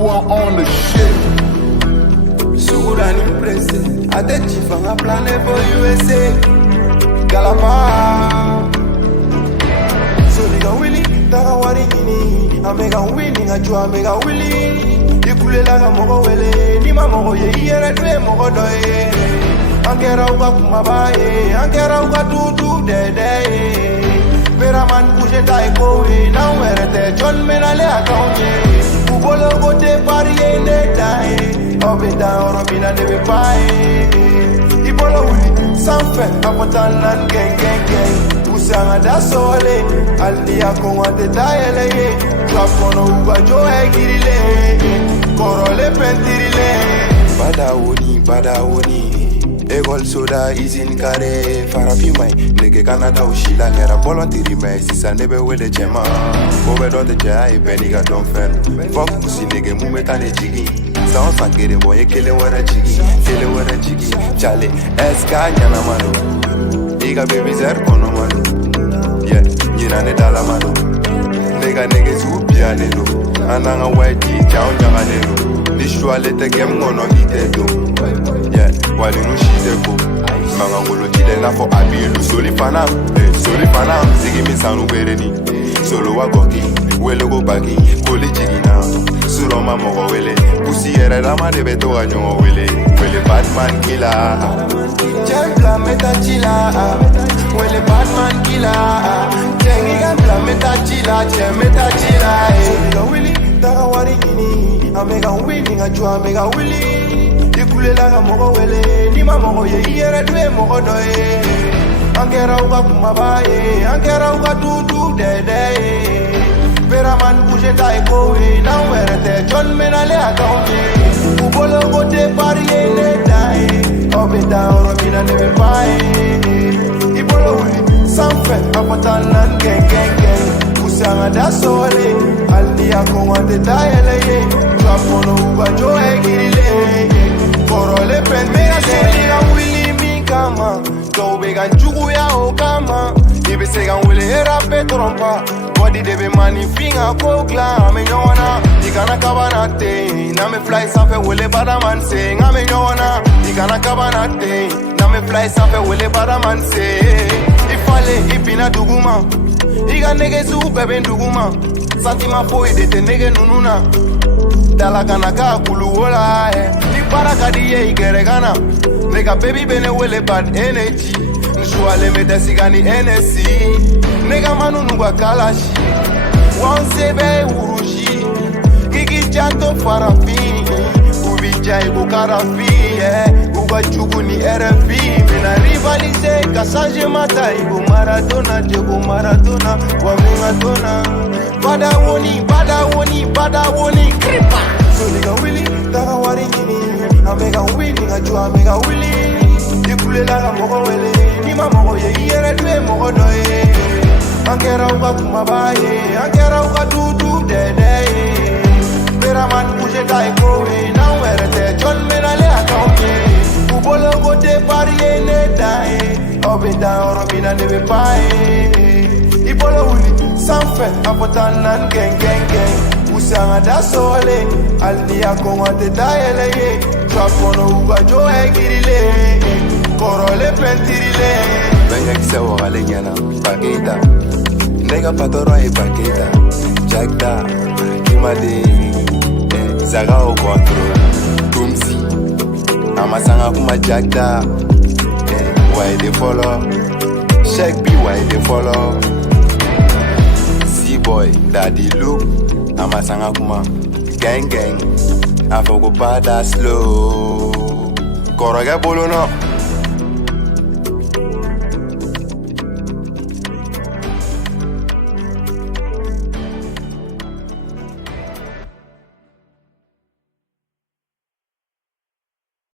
one on the shit. Sugurani presse, atechi fanga plane for USA. Galapa. So nigga willy, daga wari gini. Amega winning, ajua amega willy. Ikule laga mogo wele, ni mamogo ye yere dwe mogo doye. Angera uga kumabaye, angera uga tutu dede. Badaman bouge taiko na werete John menale akaunye Ubolo gote pariye netae Obeda orobina nebe pae Ibolo uli sanfe apotalan geng geng geng Usanga da sole Aldi akonwante taeleye Trapono uga joe girile Korole pentirile Badawoni Egol soda izin kare farafi mai nege kanata ushila ngera volontiri mai sisa nebe wele chema kobe dote jai beniga don fen fuck pussy nege mumetane jigi sa sangere moye kele wara jigi chale eska nyana mano iga baby zer kono mano yeah nyina ne dala mano nege zubia nelo ananga white chao nyanga nelo Nishwale te kem ngono itedo yeah wali no shiteko manga ngolo tile na fo abilu soli fana sigi mi sanu bereni solo wagoki wele go bagi koli jigina suro mamogo wele pusi era la ma de beto ganyo wele Batman killer jempla meta chila wele Batman killer jengi gambla meta chila so wili daga wari gini amega winning ajua amega willy Ikule laga mogo wele ni mamogo ye yere dwe mogo doye Angera uga kumabaye angera uga tutu dede Badaman bouge taiko na werete John menale akaunye Ubolo gote pariye netae Obeda orobina nebe pae Ibolo uli sanfe apotalan geng geng geng Usanga da sole Aldi akonwante taeleye Trapono uga joe girile Korole penmega seliga wili mi kama Tobega njugu ya okama Ibe sega wile hera petrompa Body debe mani finga kokla Ame nyona Ikana kabanate Name fly sanfe wile Badaman se Ngame nyona Ikana kabanate Name fly sanfe wile Badaman se Ifale ipina duguma Iga nege su bebe nduguma Santima foi dete nege nununa Dala kanaka kuluwola Ni baraka diye igere gana Nega baby bene wele bad energy Nshwale mete sigani NSC Nega manu nungwa kalashi Wansebe urushi Gigi janto farafi Ubijai bukarafi Uga chugu ni RFI Mena rivalize kasaje mata Ibu Maradona Diego Maradona Wamingatona Badawoni Kripa So nigga willy, daga wari gini Amega winning, ajua amega willy Ikule laga mogo wele Ni mamogo ye yere dwe mogo doye Angera uga kumabaye Angera uga tutu dede Badaman bouge taiko na werete John menale akaunye Ubolo gote pariye netae Obeda orobina nebe pae Ibolo uli sanfe apotalan geng geng geng Usanga da sole Aldi akonwante taeleye Trapono uga joe girile Korole pentirile Benga kisa wale nyana Paketa Nega patoro e paketa Jagda Kimade Zaga o control Tumsi Amasanga kuma jagda Why they follow Shake B why they follow boy, daddy look, amasanga kuma, gang gang, afogo bada slow, koroga bolo no.